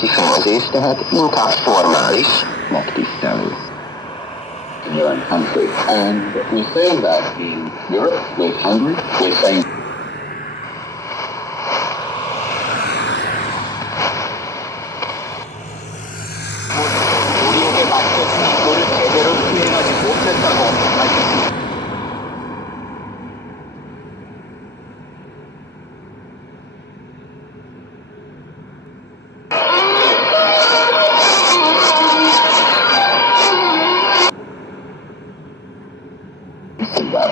kifejezés, tehát inkább formális, megtisztelő. Country. And we say that in Europe with Hungary, we say 우리에게 맞춰 이거를 제대로 수행하지 못했다고 밝혔습니다.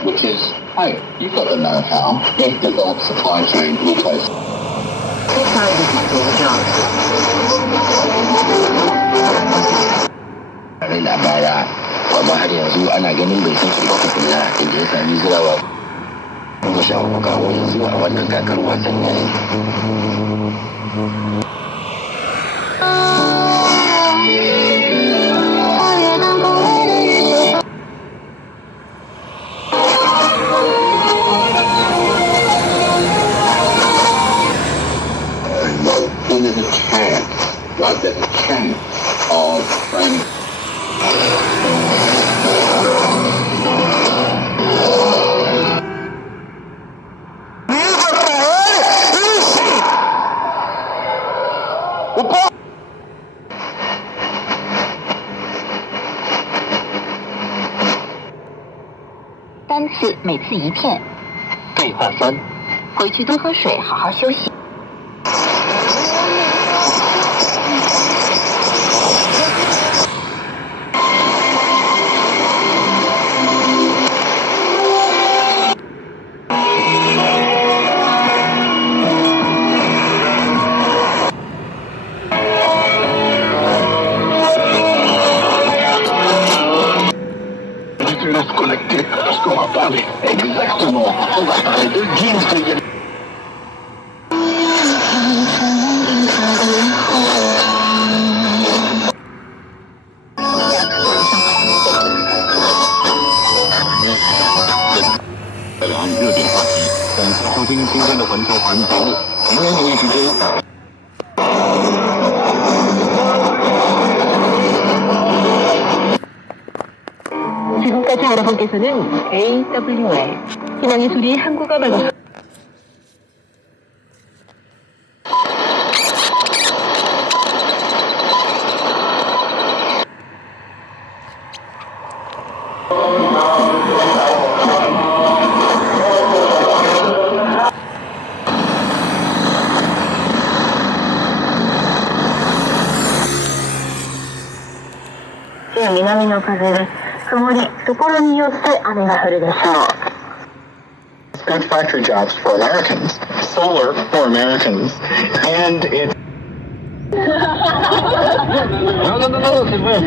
Which is, hey, you've got the know-how, you've developed supply chain replacement. Rai labara, amma har yanzu ana ganin bai san shiga tukunna inda ya sami zirawa. Kuma sha uku kawo yanzu a wannan kakar wasan yayi. There's a chance of training.3次，每次1片。兑换分。回去多喝水，好好休息。Exactement. On va parler de jeans. 지금까지 여러분께서는 AWR 희망의 소리 한국어 방송南の風です。曇り、ところによって雨が降るでしょう。Good factory jobs for Americans, solar for Americans, and it's... no, se fue.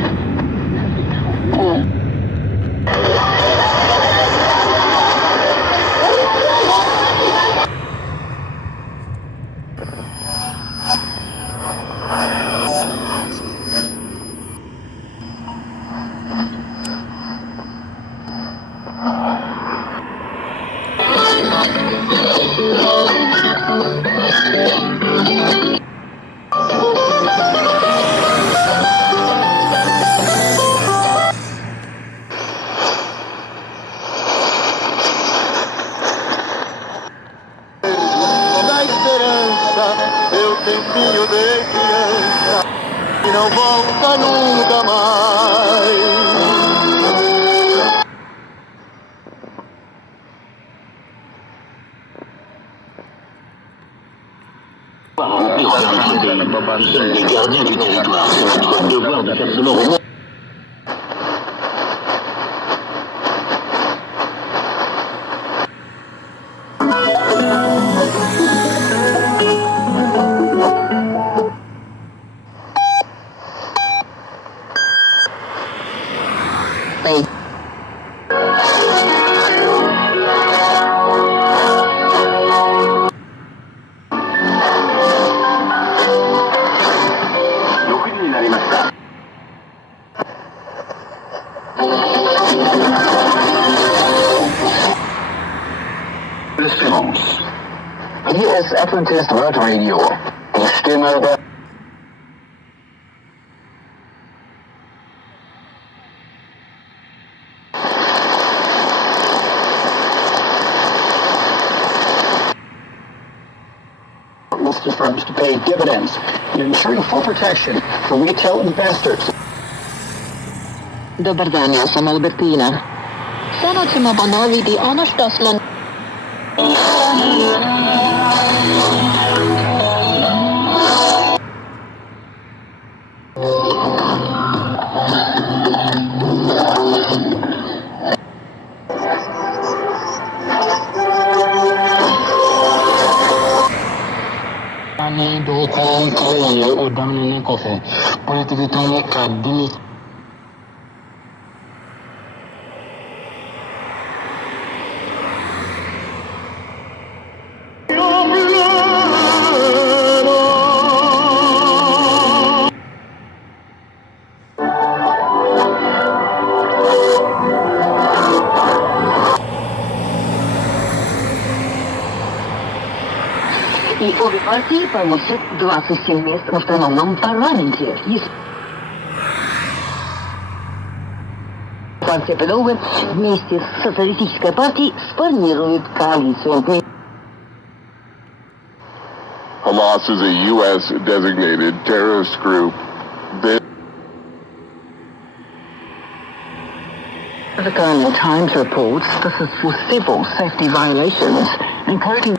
tempinho de criança que não volta nunca mais. Les gardiens du territoire, c'est notre devoir de faire cela au moins. L'espérance. Hier ist Adventist World Radio, die Stimme der continues to pay dividends in ensuring full protection for retail investors. Dobar dan, ja sam Albertina. Sada ćemo ponoviti ono što smo... do kalan ye o daminɛnen kɔfɛ politiki t'an ye ka dimi И обе партии получат 27 мест в автономном парламенте. Партия ПДОВ вместе с социалистической партией сформирует коалицию. Hamas is a U.S.-designated terrorist group. The Ghana Times reports this is for civil safety violations, including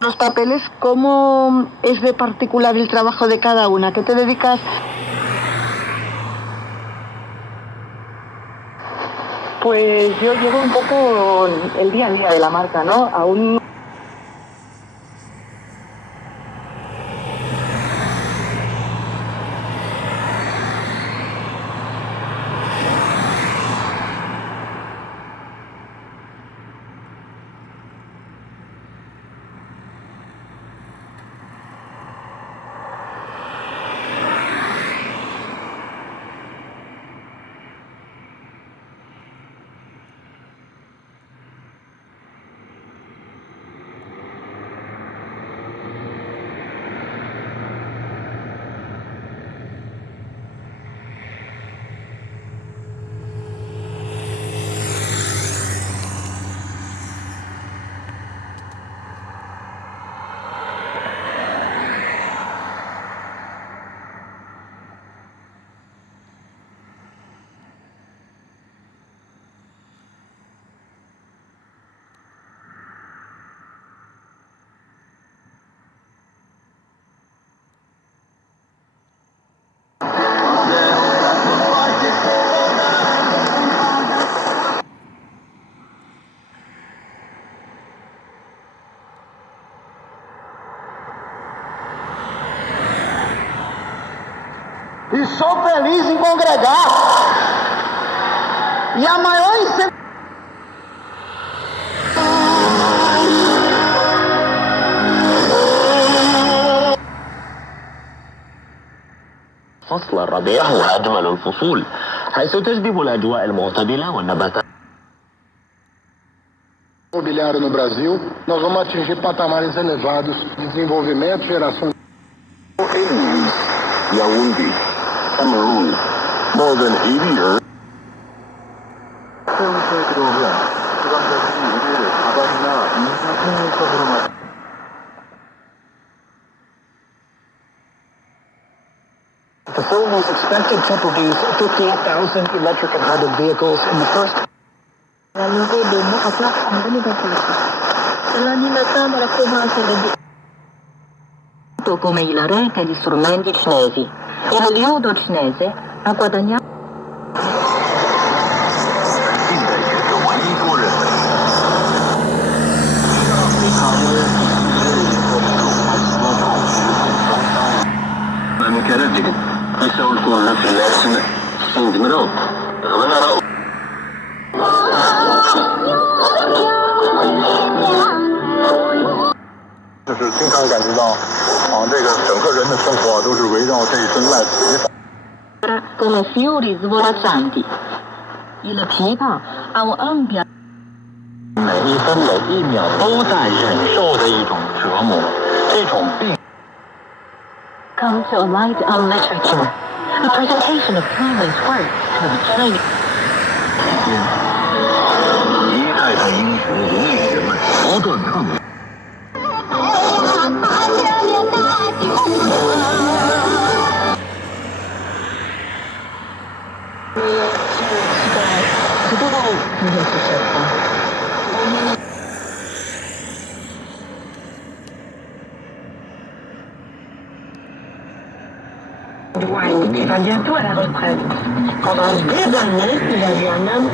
los papeles, ¿cómo es de particular el trabajo de cada una? ¿A qué te dedicas? Pues yo llevo un poco el día a día de la marca, ¿no? Aún E sou feliz em congregar. E a maior incentivo. فصل الربيع هو أجمل الفصول حيث تجذب الأجواء المعتدلة والنباتات. Imobiliário no Brasil, nós vamos atingir patamares elevados de desenvolvimento, geração Yaoundé, Cameroon, more than 80 years. The film is expected to produce 58,000 electric and hybrid vehicles in the first. La levée des mots à place en 2024. L'animazione della conferenza come il re e gli strumenti cinesi. Il liudo cinese ha guadagnato ممكنتك تسوي كل في الاسم سندمرو غنرى 就是经常感觉到，这个整个人的生活都是围绕这一尊赖皮。 come fiori svolazzanti. Il pipa ha un'ampia 每一分每一秒都在忍受的一种折磨。这种病 Come to a light on literature, a presentation of timeless works of China. 一代代英雄荣誉人们不断抗战。qui va bientôt à la retraite. Pendant des années, il a vu un homme.